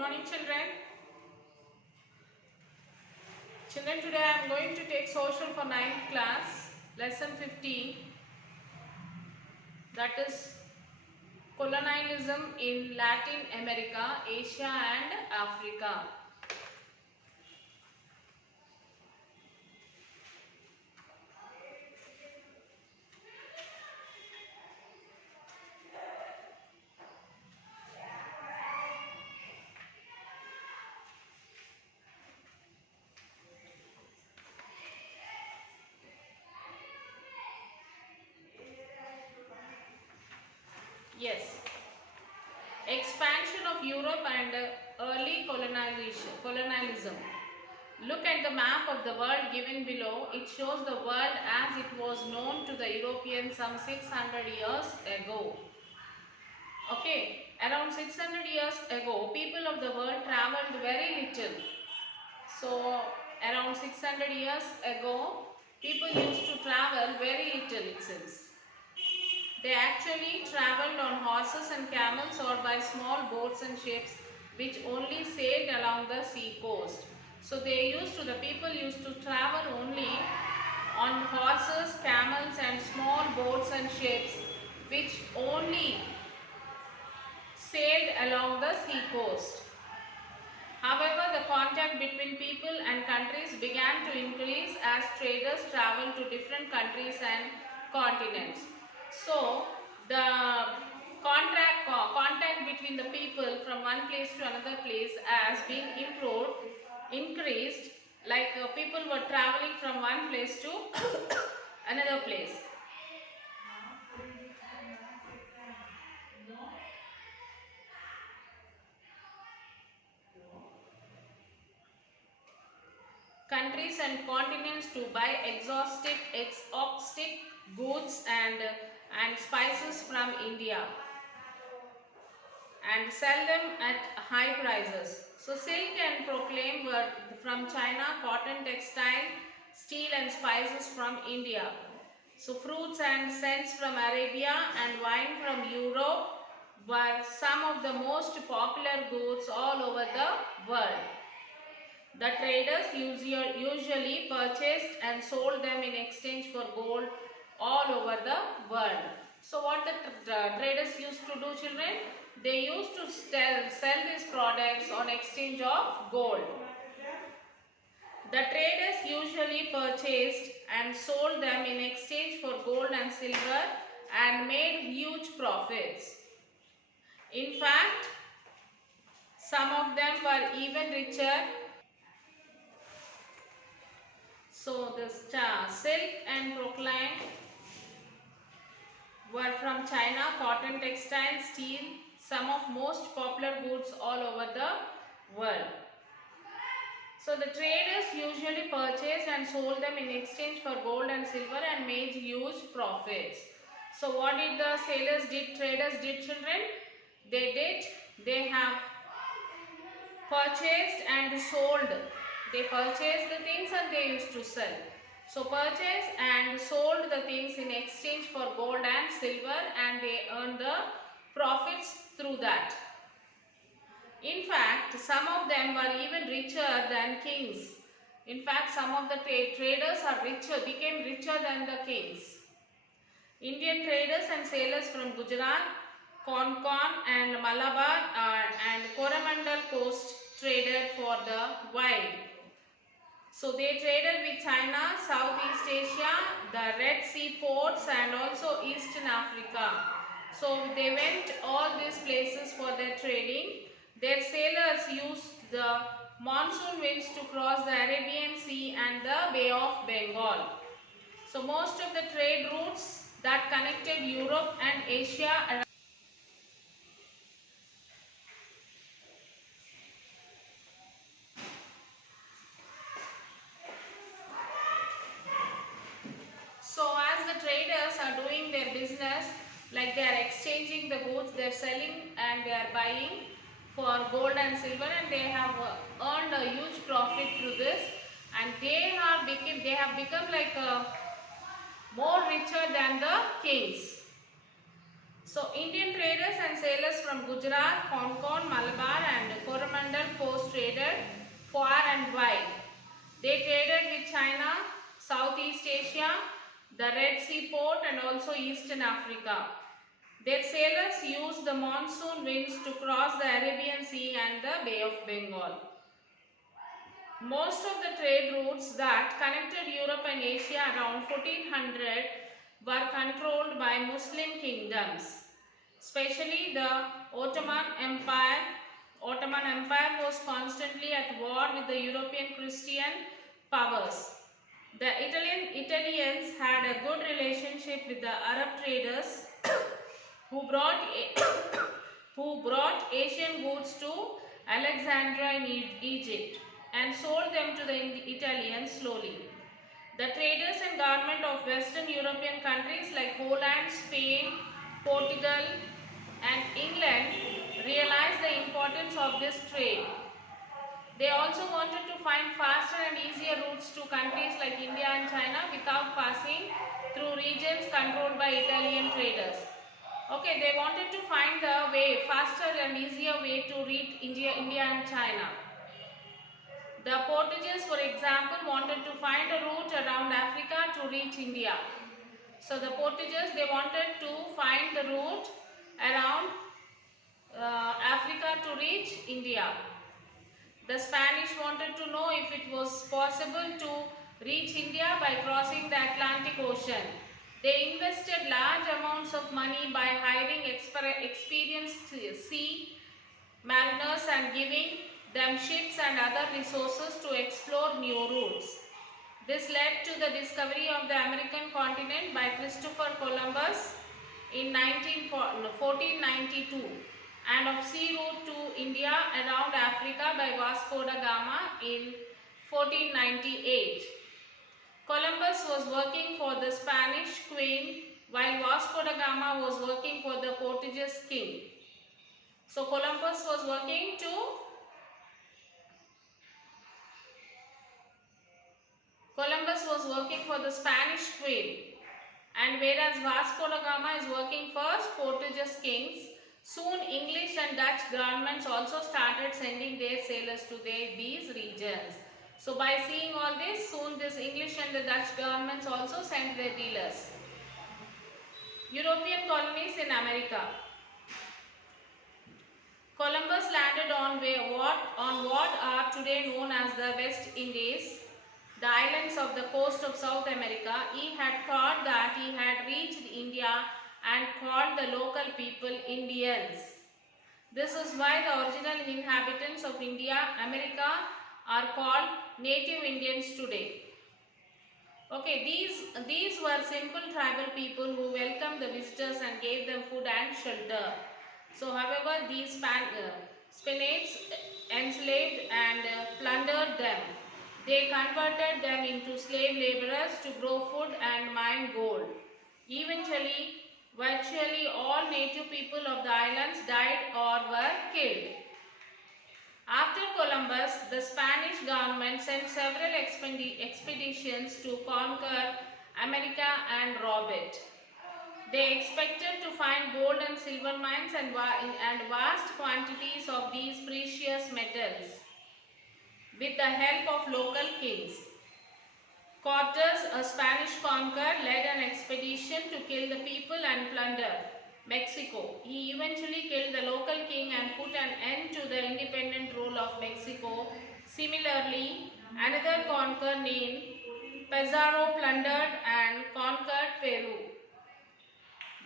morning, children. Children, today I am going to take social for 9th class, lesson 15. That is colonialism in Latin America, Asia and Africa. Yes. Expansion of Europe and early colonialism. Look at the map of the world given below. It shows the world as it was known to the Europeans some 600 years ago. Okay, around 600 years ago, people of the world traveled very little. So, around 600 years ago, people used to travel very little, it says. They actually traveled on horses and camels or by small boats and ships which only sailed along the sea coast. So the people used to travel only on horses, camels and small boats and ships which only sailed along the sea coast. However, the contact between people and countries began to increase as traders traveled to different countries and continents. So, the contact between the people from one place to another place has been increased, like people were traveling from one place to another place. Countries and continents to buy exotic goods and spices from India and sell them at high prices. So silk and proclaim were from China, cotton, textile, steel and spices from India. So fruits and scents from Arabia and wine from Europe were some of the most popular goods all over the world. The traders usually purchased and sold them in exchange for gold all over the world. So what the traders used to do, children? They used to sell these products on exchange of gold. The traders usually purchased and sold them in exchange for gold and silver and made huge profits. In fact, some of them were even richer. So the silk and proclaim were from China, cotton, textile, steel, some of most popular goods all over the world. So the traders usually purchased and sold them in exchange for gold and silver and made huge profits. So what did the traders did, children? They have purchased and sold. They purchased the things and they used to sell. So purchase and sold the things in exchange for gold and silver and they earned the profits through that. In fact, some of them were even richer than kings. In fact, some of the traders became richer than the kings. Indian traders and sailors from Gujarat, Konkan and Malabar and Coromandel coast traded for the wild. So they traded with China, Southeast Asia, the Red Sea ports and also Eastern Africa. So they went all these places for their trading. Their sailors used the monsoon winds to cross the Arabian Sea and the Bay of Bengal. So most of the trade routes that connected Europe and Asia around. So as the traders are doing their business, like they are exchanging the goods, they are selling and they are buying for gold and silver and they have earned a huge profit through this and they have become like more richer than the kings. So Indian traders and sailors from Gujarat, Konkan, Malabar and Coromandel coast traded far and wide. They traded with China, Southeast Asia, the Red Sea port and also Eastern Africa. Their sailors used the monsoon winds to cross the Arabian Sea and the Bay of Bengal. Most of the trade routes that connected Europe and Asia around 1400 were controlled by Muslim kingdoms. Especially the Ottoman Empire. Ottoman Empire was constantly at war with the European Christian powers. The Italians had a good relationship with the Arab traders who brought Asian goods to Alexandria in Egypt and sold them to the Italians slowly. The traders and government of Western European countries like Holland, Spain, Portugal and England realized the importance of this trade. They also wanted to find faster and easier routes to countries like India and China without passing through regions controlled by Italian traders. Okay, they wanted to find the way, faster and easier way to reach India and China. The Portuguese, for example, wanted to find a route around Africa to reach India. So the Portuguese, they wanted to find the route around Africa to reach India. The Spanish wanted to know if it was possible to reach India by crossing the Atlantic Ocean. They invested large amounts of money by hiring experienced sea mariners and giving them ships and other resources to explore new routes. This led to the discovery of the American continent by Christopher Columbus in 1492 and of sea route to India around Africa by Vasco da Gama in 1498. Columbus was working for the Spanish queen while Vasco da Gama was working for the Portuguese king. So Columbus was working for the Spanish queen, and whereas Vasco da Gama is working for Portuguese kings. Soon English and Dutch governments also started sending their sailors to these regions. So by seeing all this, soon this English and the Dutch governments also sent their dealers. European colonies in America. Columbus landed on what are today known as the West Indies, the islands of the coast of South America. He had thought that he had reached India and called the local people Indians. This is why the original inhabitants of America are called Native Indians today. Okay, these were simple tribal people who welcomed the visitors and gave them food and shelter. So, however, these Spaniards enslaved and plundered them. They converted them into slave laborers to grow food and mine gold. Eventually, virtually all native people of the islands died or were killed. After Columbus, the Spanish government sent several expeditions to conquer America and rob it. They expected to find gold and silver mines and vast quantities of these precious metals with the help of local kings. Cortes, a Spanish conqueror, led an expedition to kill the people and plunder Mexico. He eventually killed the local king and put an end to the independent rule of Mexico. Similarly, another conqueror named Pizarro plundered and conquered Peru.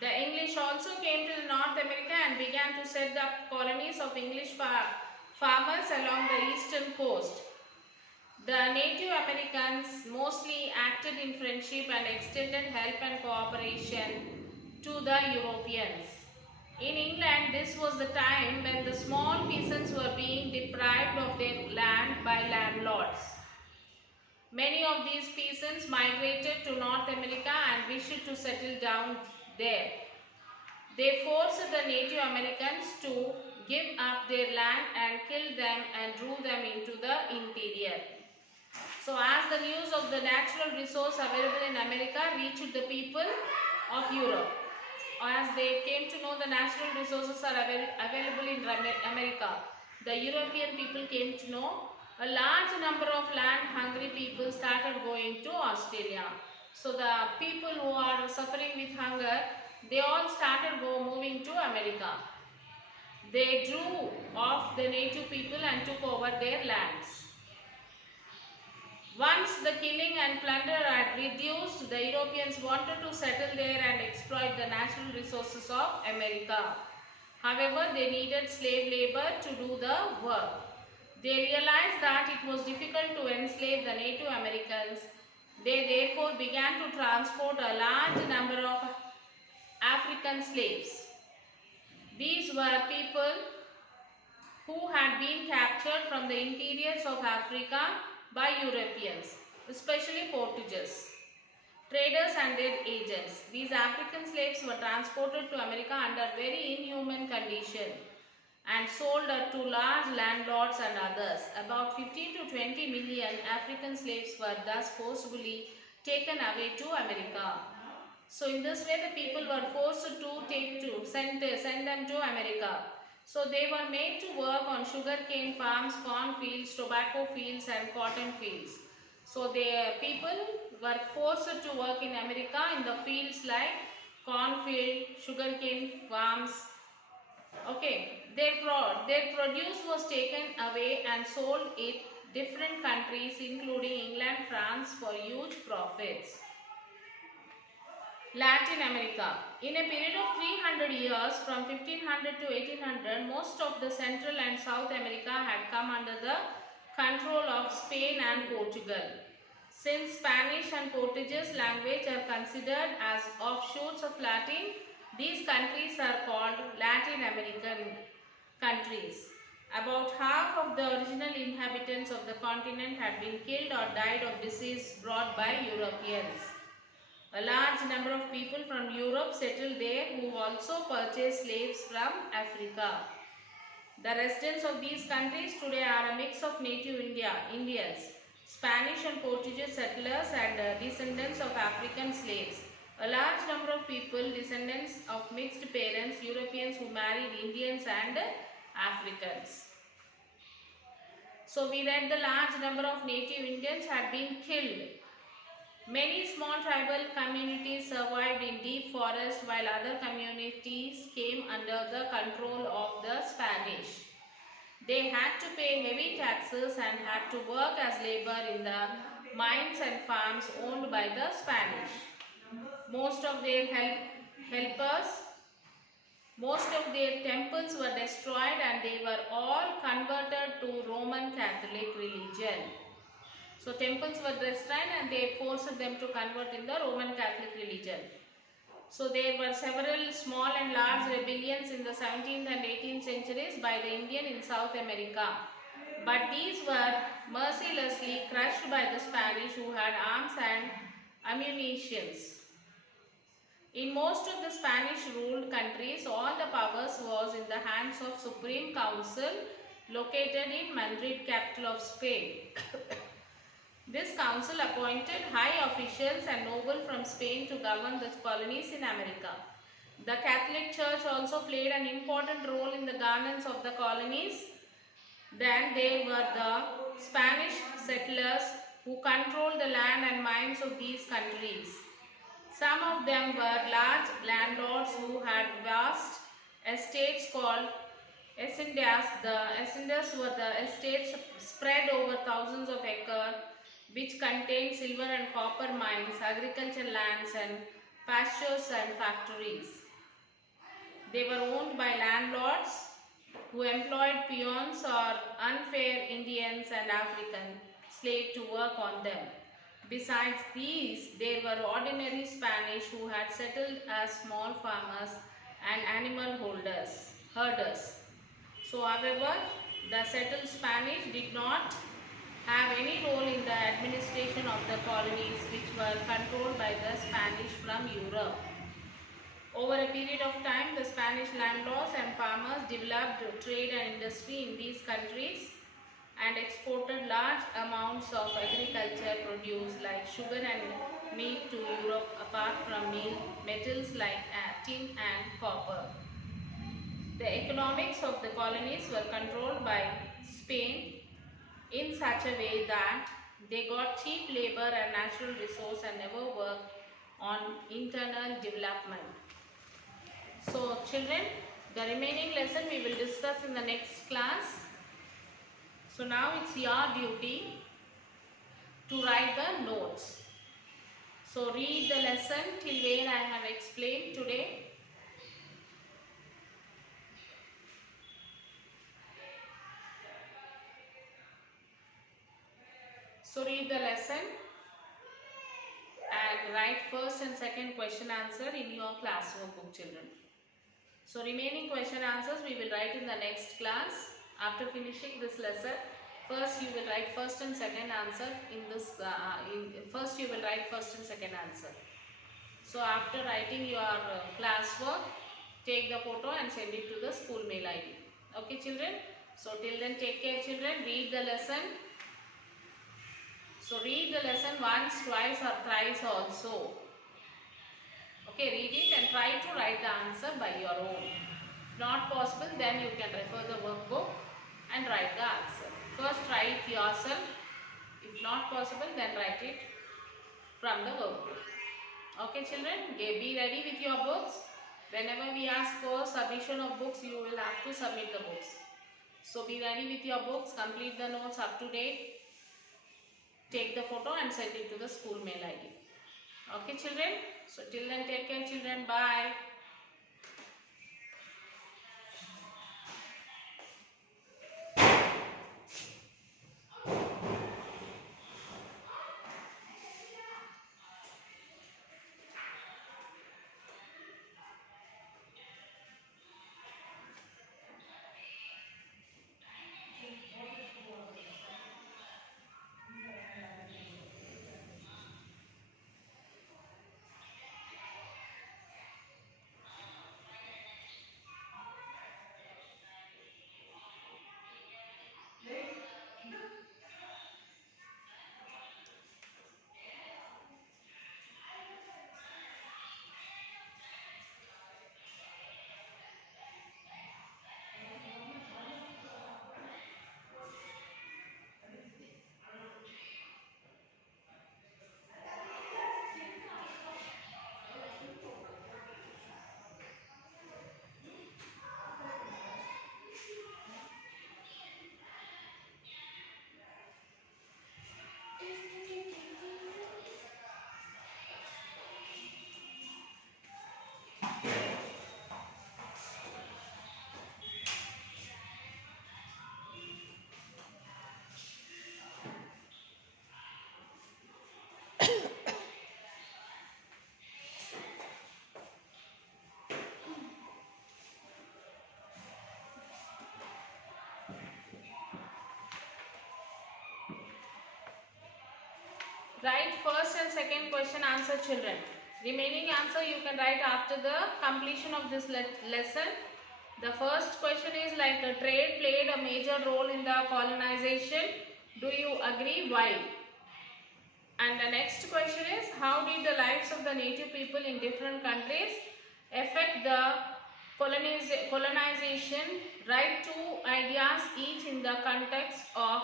The English also came to North America and began to set up colonies of English farmers along the eastern coast. The Native Americans mostly acted in friendship and extended help and cooperation to the Europeans. In England, this was the time when the small peasants were being deprived of their land by landlords. Many of these peasants migrated to North America and wished to settle down there. They forced the Native Americans to give up their land and kill them and drew them into the interior. So as the news of the natural resource available in America reached the people of Europe, as they came to know the natural resources are available in America, the European people came to know a large number of land-hungry people started going to Australia. So the people who are suffering with hunger, they all started moving to America. They drew off the native people and took over their lands. Once the killing and plunder had reduced, the Europeans wanted to settle there and exploit the natural resources of America. However, they needed slave labor to do the work. They realized that it was difficult to enslave the Native Americans. They therefore began to transport a large number of African slaves. These were people who had been captured from the interiors of Africa by Europeans, especially Portuguese traders and their agents. These African slaves were transported to America under very inhuman conditions and sold to large landlords and others. About 15 to 20 million African slaves were thus forcibly taken away to America. So in this way the people were forced to send them to America. So they were made to work on sugarcane farms, corn fields, tobacco fields and cotton fields. So the people were forced to work in America in the fields like cornfield, sugarcane farms. Okay, their produce was taken away and sold in different countries including England, France for huge profits. Latin America. In a period of 300 years from 1500 to 1800, most of the Central and South America had come under the control of Spain and Portugal. Since Spanish and Portuguese language are considered as offshoots of Latin, these countries are called Latin American countries. About half of the original inhabitants of the continent had been killed or died of disease brought by Europeans. A large number of people from Europe settled there who also purchased slaves from Africa. The residents of these countries today are a mix of native Indians, Spanish and Portuguese settlers and descendants of African slaves. A large number of people, descendants of mixed parents, Europeans who married Indians and Africans. So we read the large number of native Indians had been killed. Many small tribal communities survived in deep forest while other communities came under the control of the Spanish. They had to pay heavy taxes and had to work as labor in the mines and farms owned by the Spanish. Most of their temples were destroyed and they were all converted to Roman Catholic religion. So temples were destroyed and they forced them to convert in the Roman Catholic religion. So there were several small and large rebellions in the 17th and 18th centuries by the Indian in South America. But these were mercilessly crushed by the Spanish who had arms and ammunition. In most of the Spanish-ruled countries, all the powers was in the hands of Supreme Council located in Madrid, capital of Spain. This council appointed high officials and nobles from Spain to govern the colonies in America. The Catholic Church also played an important role in the governance of the colonies. Then there were the Spanish settlers who controlled the land and mines of these countries. Some of them were large landlords who had vast estates called haciendas. The haciendas were the estates spread over thousands of acres, which contained silver and copper mines, agricultural lands and pastures and factories. They were owned by landlords who employed peons or unfair Indians and African slaves to work on them. Besides these, there were ordinary Spanish who had settled as small farmers and animal herders. So, however, the settled Spanish did not have any role in the administration of the colonies which were controlled by the Spanish from Europe. Over a period of time, the Spanish landlords and farmers developed trade and industry in these countries and exported large amounts of agriculture produce like sugar and meat to Europe apart from metals like tin and copper. The economics of the colonies were controlled by Spain in such a way that they got cheap labor and natural resource and never worked on internal development. So children, the remaining lesson we will discuss in the next class. So now it's your duty to write the notes. So read the lesson till where I have explained today. So read the lesson and write first and second question answer in your classwork book, children. So remaining question answers we will write in the next class. After finishing this lesson, first you will write first and second answer in this. First you will write first and second answer. So after writing your classwork, take the photo and send it to the school mail ID. Okay, children. So till then, take care, children. Read the lesson. So read the lesson once, twice, or thrice also. Okay, read it and try to write the answer by your own. If not possible, then you can refer the workbook and write the answer. First write yourself. If not possible, then write it from the workbook. Okay, children, be ready with your books. Whenever we ask for submission of books, you will have to submit the books. So be ready with your books, complete the notes up to date, take the photo and send it to the school mail ID. Okay, children? So till then, take care, children. Bye. Write first and second question answer, children. Remaining answer you can write after the completion of this lesson. The first question is like trade played a major role in the colonization. Do you agree? Why? And the next question is, how did the lives of the native people in different countries affect the colonization? Write two ideas each in the context of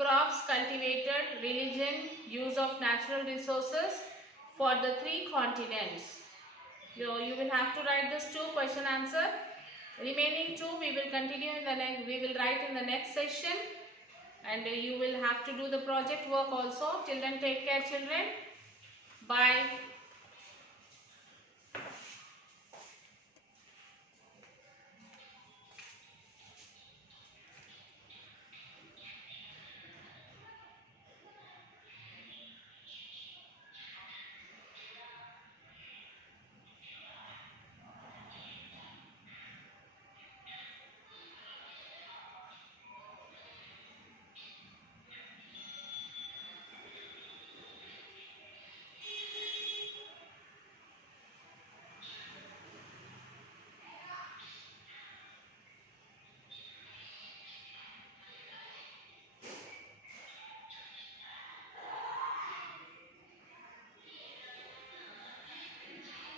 crops cultivated, religion, use of natural resources for the three continents. You will have to write this two question answer. Remaining two we will continue in the next. We will write in the next session, and you will have to do the project work also. Till then, take care, children.